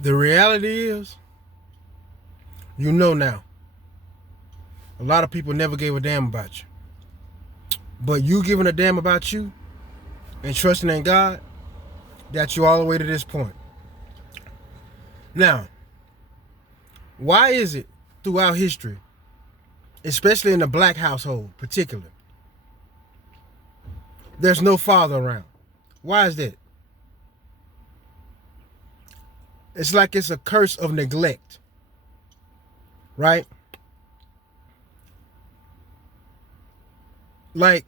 The reality is, you know now, a lot of people never gave a damn about you. But you giving a damn about you and trusting in God, got you all the way to this point. Now, why is it throughout history, especially in the black household particularly, there's no father around? Why is that? It's like it's a curse of neglect, right? Like,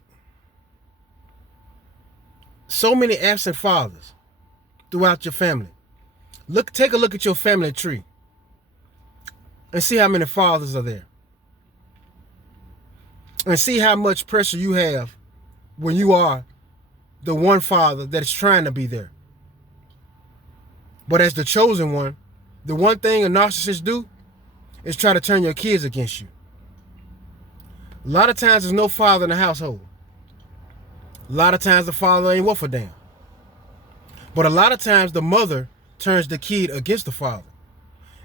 so many absent fathers throughout your family. Take a look at your family tree and see how many fathers are there. And see how much pressure you have when you are the one father that is trying to be there. But as the chosen one, the one thing a narcissist do is try to turn your kids against you. A lot of times there's no father in the household. A lot of times the father ain't worth a damn. But a lot of times the mother turns the kid against the father.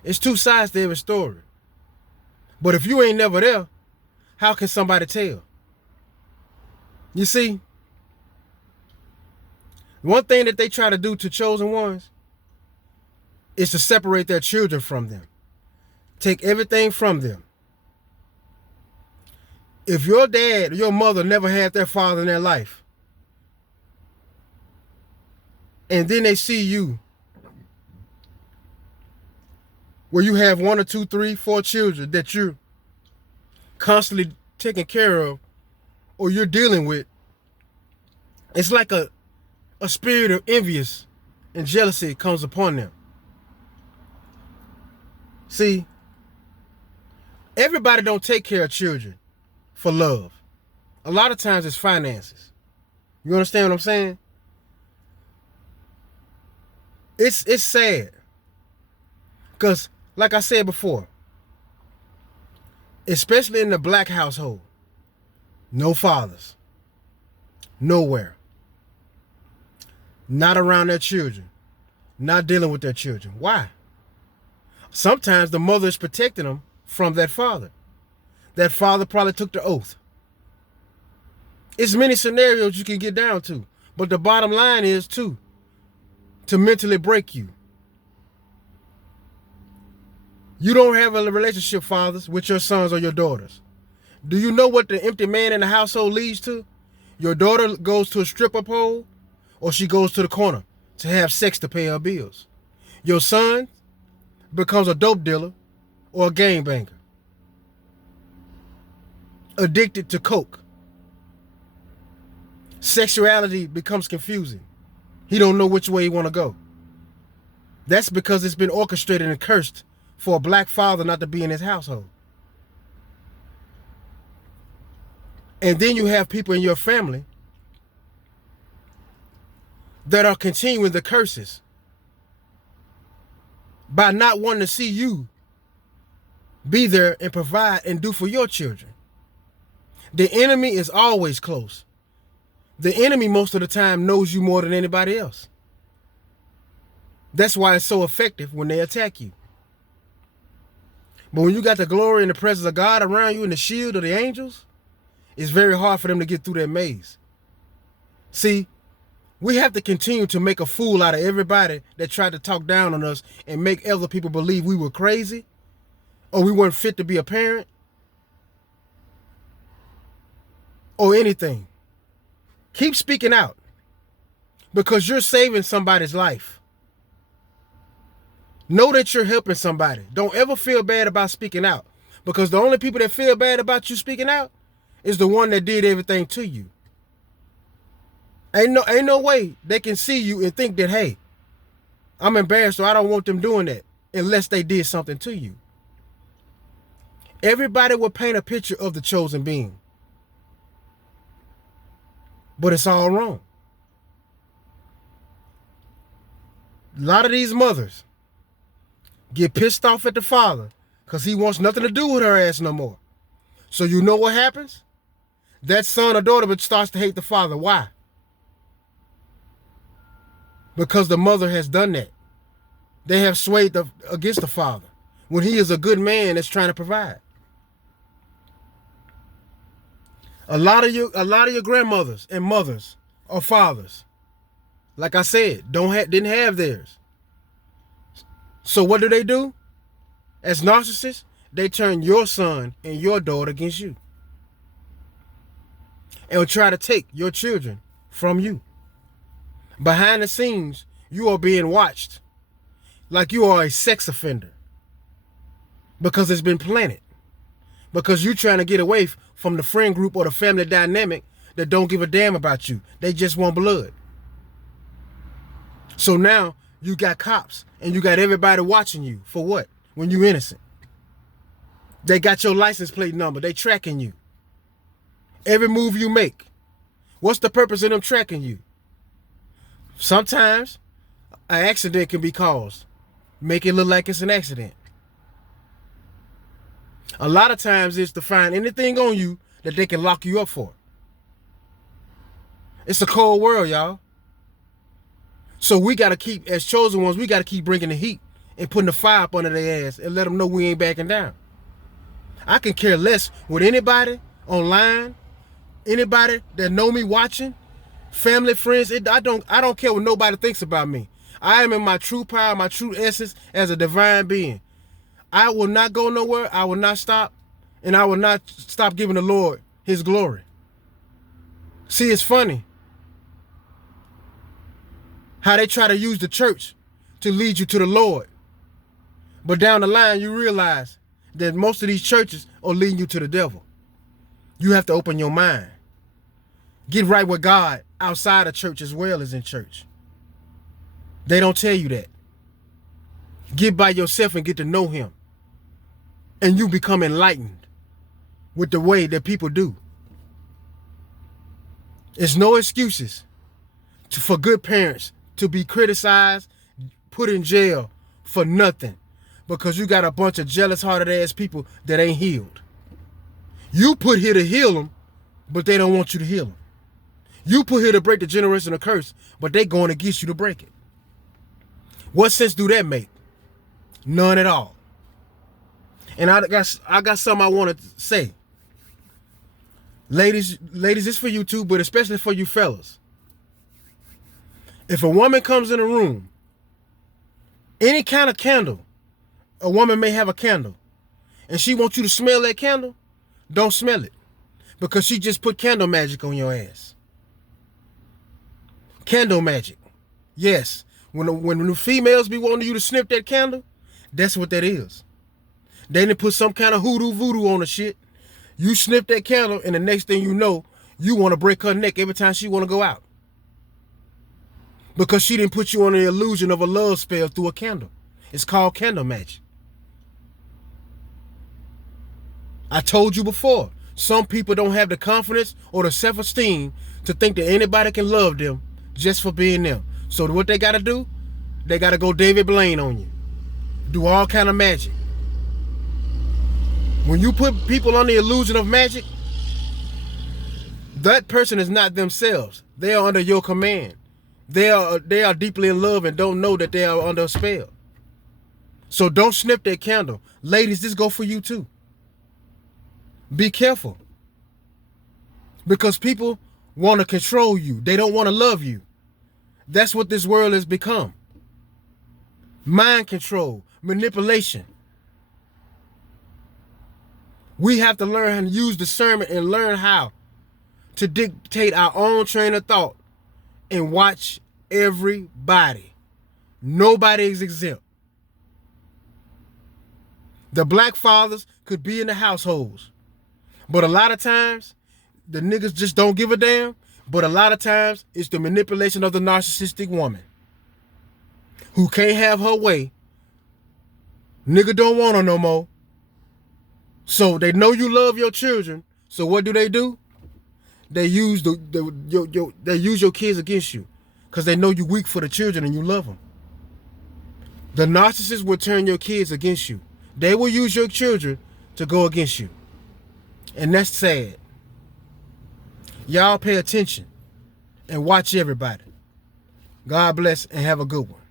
It's two sides to every story. But if you ain't never there, how can somebody tell? You see, one thing that they try to do to chosen ones is to separate their children from them. Take everything from them. If your dad or your mother never had their father in their life, and then they see you where you have 1 or 2, 3, 4 children that you're constantly taking care of or you're dealing with, it's like a spirit of envious and jealousy comes upon them. See, everybody don't take care of children for love. A lot of times it's finances. You understand what I'm saying? It's sad. Because, like I said before, especially in the black household, no fathers. Nowhere. Not around their children. Not dealing with their children. Why? Sometimes the mother is protecting them from that father. That father probably took the oath. It's many scenarios you can get down to. But the bottom line is, too, to mentally break you. You don't have a relationship, fathers, with your sons or your daughters. Do you know what the empty man in the household leads to? Your daughter goes to a stripper pole, or she goes to the corner to have sex to pay her bills. Your son becomes a dope dealer or a gangbanger, addicted to coke. Sexuality becomes confusing. He don't know which way he want to go. That's because it's been orchestrated and cursed for a black father not to be in his household. And then you have people in your family that are continuing the curses by not wanting to see you be there and provide and do for your children. The enemy is always close. The enemy most of the time knows you more than anybody else. That's why it's so effective when they attack you. But when you got the glory and the presence of God around you and the shield of the angels, it's very hard for them to get through that maze. See, we have to continue to make a fool out of everybody that tried to talk down on us and make other people believe we were crazy or we weren't fit to be a parent or anything. Keep speaking out because you're saving somebody's life. Know that you're helping somebody. Don't ever feel bad about speaking out because the only people that feel bad about you speaking out is the one that did everything to you. Ain't no way they can see you and think that, hey, I'm embarrassed or I don't want them doing that unless they did something to you. Everybody will paint a picture of the chosen being. But it's all wrong. A lot of these mothers get pissed off at the father because he wants nothing to do with her ass no more. So you know what happens? That son or daughter starts to hate the father. Why? Because the mother has done that. They have swayed against the father when he is a good man that's trying to provide. A lot of your grandmothers and mothers or fathers, like I said, didn't have theirs. So what do? As narcissists, they turn your son and your daughter against you and will try to take your children from you. Behind the scenes, you are being watched like you are a sex offender because it's been planted. Because you're trying to get away from the friend group or the family dynamic that don't give a damn about you. They just want blood. So now you got cops and you got everybody watching you for what? When you innocent. They got your license plate number. They tracking you. Every move you make. What's the purpose of them tracking you? Sometimes an accident can be caused. Make it look like it's an accident. A lot of times it's to find anything on you that they can lock you up for. It's a cold world, y'all. So we got to keep, as chosen ones, we got to keep bringing the heat and putting the fire up under their ass and let them know we ain't backing down. I can care less with anybody online, anybody that know me watching, family, friends. I don't care what nobody thinks about me. I am in my true power, my true essence as a divine being. I will not go nowhere. I will not stop. And I will not stop giving the Lord his glory. See, it's funny how they try to use the church to lead you to the Lord. But down the line, you realize that most of these churches are leading you to the devil. You have to open your mind. Get right with God outside of church as well as in church. They don't tell you that. Get by yourself and get to know him. And you become enlightened with the way that people do. There's no excuses for good parents to be criticized, put in jail for nothing because you got a bunch of jealous-hearted ass people that ain't healed. You put here to heal them, but they don't want you to heal them. You put here to break the generational curse, but they going against you to break it. What sense do that make? None at all. And I got something I want to say. Ladies, it's for you too, but especially for you fellas. If a woman comes in a room, any kind of candle, a woman may have a candle, and she wants you to smell that candle, don't smell it. Because she just put candle magic on your ass. Candle magic. Yes. When the females be wanting you to sniff that candle, that's what that is. They didn't put some kind of hoodoo voodoo on the shit. You sniff that candle, and the next thing you know, you want to break her neck every time she want to go out. Because she didn't put you on the illusion of a love spell through a candle. It's called candle magic. I told you before, some people don't have the confidence or the self-esteem to think that anybody can love them just for being them. So what they got to do? They got to go David Blaine on you. Do all kind of magic. When you put people on the illusion of magic, that person is not themselves. They are under your command. They are deeply in love and don't know that they are under a spell. So don't sniff that candle. Ladies, this go for you too. Be careful. Because people want to control you. They don't want to love you. That's what this world has become. Mind control, manipulation. We have to learn how to use discernment and learn how to dictate our own train of thought and watch everybody. Nobody is exempt. The black fathers could be in the households, but a lot of times the niggas just don't give a damn. But a lot of times it's the manipulation of the narcissistic woman who can't have her way. Nigga don't want her no more. So they know you love your children. So what do? They use they use your kids against you because they know you weak for the children and you love them. The narcissist will turn your kids against you. They will use your children to go against you. And that's sad. Y'all pay attention and watch everybody. God bless and have a good one.